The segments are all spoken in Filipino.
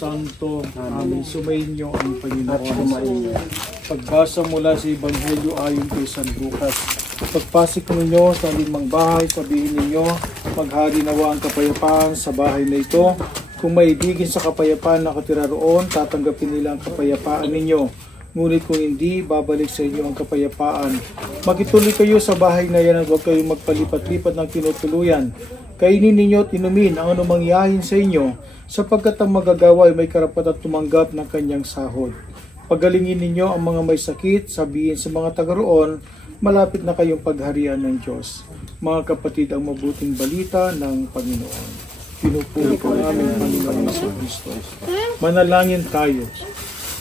Santo, amin. Sumayin niyo ang Panginoon. Pagbasa mula sa Ebanghelyo ayon kay San Lucas. Pagpasok ninyo sa limang bahay, sabihin ninyo, maghari nawa ang kapayapaan sa bahay na ito. Kung may ibigin sa kapayapaan na nakatira roon, tatanggapin nila ang kapayapaan ninyo. Ngunit kung hindi, babalik sa inyo ang kapayapaan. Magituloy kayo sa bahay na yan at huwag kayong magpalipat-lipat ng tinutuluyan. Kainin ninyo at inumin ang anumang yahin sa inyo, sapagkat ang magagawa ay may karapat at tumanggap ng kanyang sahod. Pagalingin ninyo ang mga may sakit, sabihin sa mga taga-roon, malapit na kayong pagharian ng Diyos. Mga kapatid, ang mabuting balita ng Panginoon. Pinupuri ko namin ang Panginoon sa Kristo. Manalangin tayo.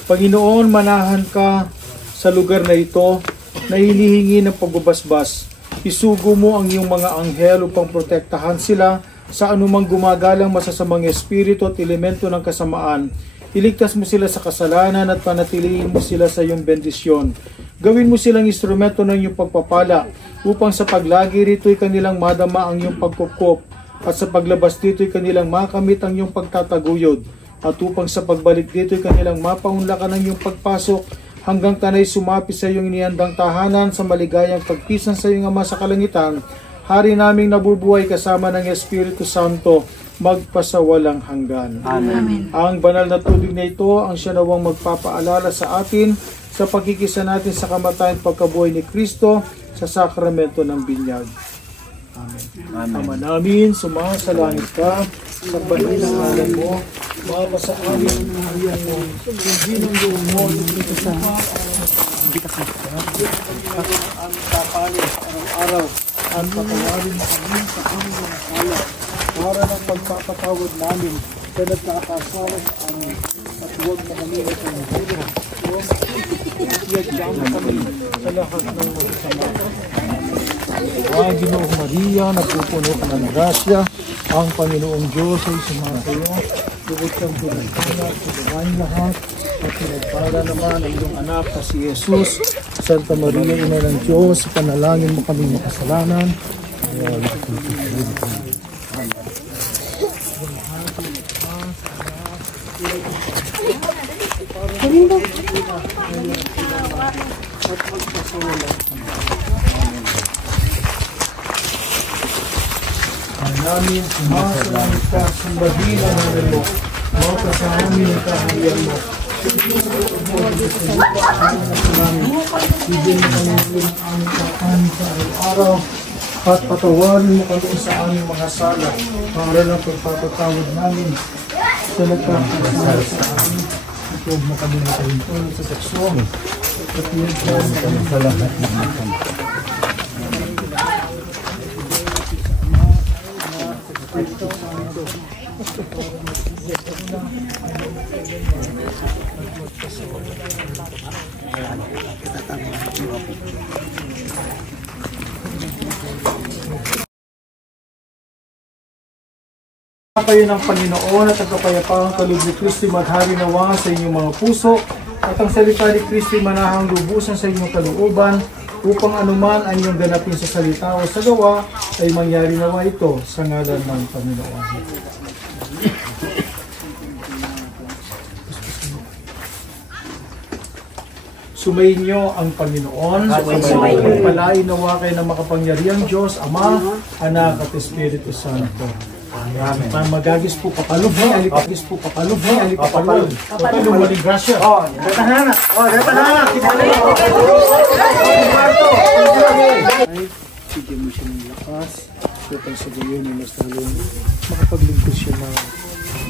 Panginoon, manahan ka sa lugar na ito na hinihingi ng pagbabasbas. Isugo mo ang iyong mga anghel upang protektahan sila sa anumang gumagalang masasamang espiritu at elemento ng kasamaan. Iligtas mo sila sa kasalanan at panatilihin mo sila sa iyong bendisyon. Gawin mo silang instrumento ng iyong pagpapala upang sa paglagi rito'y kanilang madama ang iyong pagkukop at sa paglabas dito'y kanilang makamit ang iyong pagtataguyod at upang sa pagbalik dito'y kanilang mapaunlakan ang iyong pagpasok hanggang tanay sumapi sa iyong inihandang tahanan sa maligayang pagpisan sa iyong Ama sa kalangitan. Hari naming nabubuhay kasama ng Espiritu Santo, magpasawalang hanggan. Amen. Ang banal na tubig na ito ang siya nawang magpapaalala sa atin sa pagkikisa natin sa kamatayan pagkabuhay ni Kristo sa sakramento ng binyag. Amen. Ama namin, sumasalangit ka, sa banal na ngalan mo, mapasa amin ang iyong mo, hindi ng buong mo, dito sa aming kapalit araw-araw, at patawarin mo kami sa aming mga sala, para ng pagpapatawad namin sa nagkakasala sa amin, at huwag na kami sa mahilo. Iyagyan kami sa lahat ng masasama. Ginoong Maria, napupuno ka ng grasya, ang Panginoong Diyos ay sumasayo, bukod kang tulad-tulad sa gawain lahat, at pinagpala naman ang iyong anak na si Jesus. Santa Maria, Ina ng Diyos, panalangin mo kaming makasalanan. Namin, sumasalangit ka, sumbahin ang namin mo, mawag sa amin ang kaharian mo. Bigyan mo kami ng aming kakanin sa araw-araw, at patawarin mo kami sa aming mga sala, para ng pagpapatawad namin sa nagkakasala sa amin. Huwag mo kami na kahintunan sa seksyon, at pinagkaroon kami sa lahat ng mga. Kayo ng Panginoon at ang kapayapang kaloob ni Kristo maghari nawa sa inyong mga puso at ang salita ni Kristo manahang lubusan sa inyong kalooban upang anuman ang inyong ganapin sa salita o sa gawa ay mangyari nawa ito sa ngalan ng Panginoon. Sumayin niyo ang Pagpalain nawa kayo ng makapangyarihang Diyos, Ama, Anak at Espiritu Santo. Amen. Magagis po kapalubhay, alipagis po kapalubhay, alipapalubhay. Waling grasya. Datahanak. Bigyan mo siya ng lakas, upang sa gayon ay mas lalong makapaglingkod siya ng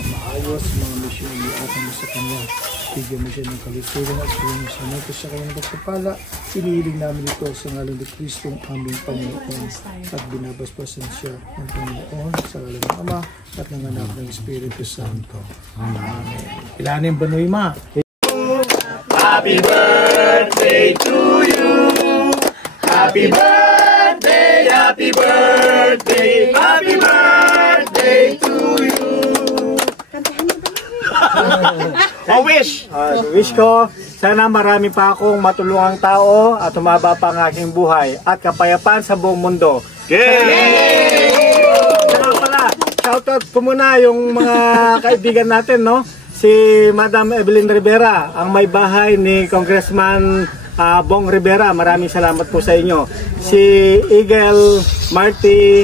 maayos, mga misyon na iatang mo sa kanya. Bigyan mo siya ng kalusugan at bigyan mo siya ng sa kanyang pagpapala. Inihiling namin ito sa ngalan ni Kristo ang aming Panginoon at binabasbasan siya ng Panginoon sa ngalan ng Ama at ng Anak ng Espiritu Santo. Amen. Ilanin ba nyo ima? Happy birthday to you! Happy birthday! Happy birthday! Happy birthday to you! Wish ko, sana marami pa akong matulungang tao at humaba pa ang aking buhay at kapayapaan sa buong mundo. Yay! Saka pala, shoutout ko muna yung mga kaibigan natin, no? Si Madam Evelyn Rivera, ang may bahay ni Congressman Bong Rivera. Maraming salamat po sa inyo. Si Eagle Marty,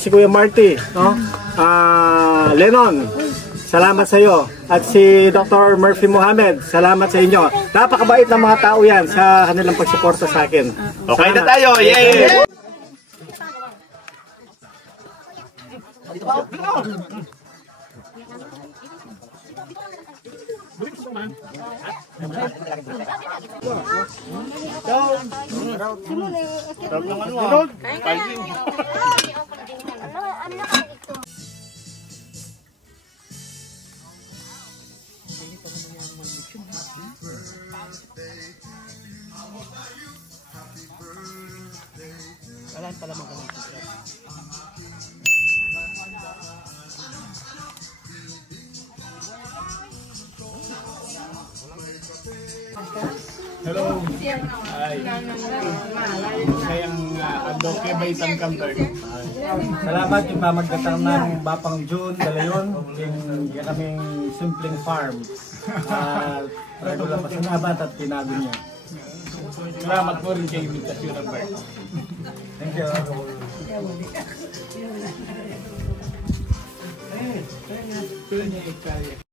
si Kuya Marty, no? Lennon, salamat sa iyo. At si Dr. Murphy Mohammed, salamat sa inyo. Napakabait ng mga tao yan sa kanilang pagsuporta sa akin. Okay na tayo. Yay! Hello. Ay. Sayang adoke ba isang kamper? Salamat yung mamagdatang ng Bapang June, Dalayon, yung kaming simpleng farm. Regular pasanabat at tinago niya. Salamat po rin kay imitasyon ng bird. Thank you.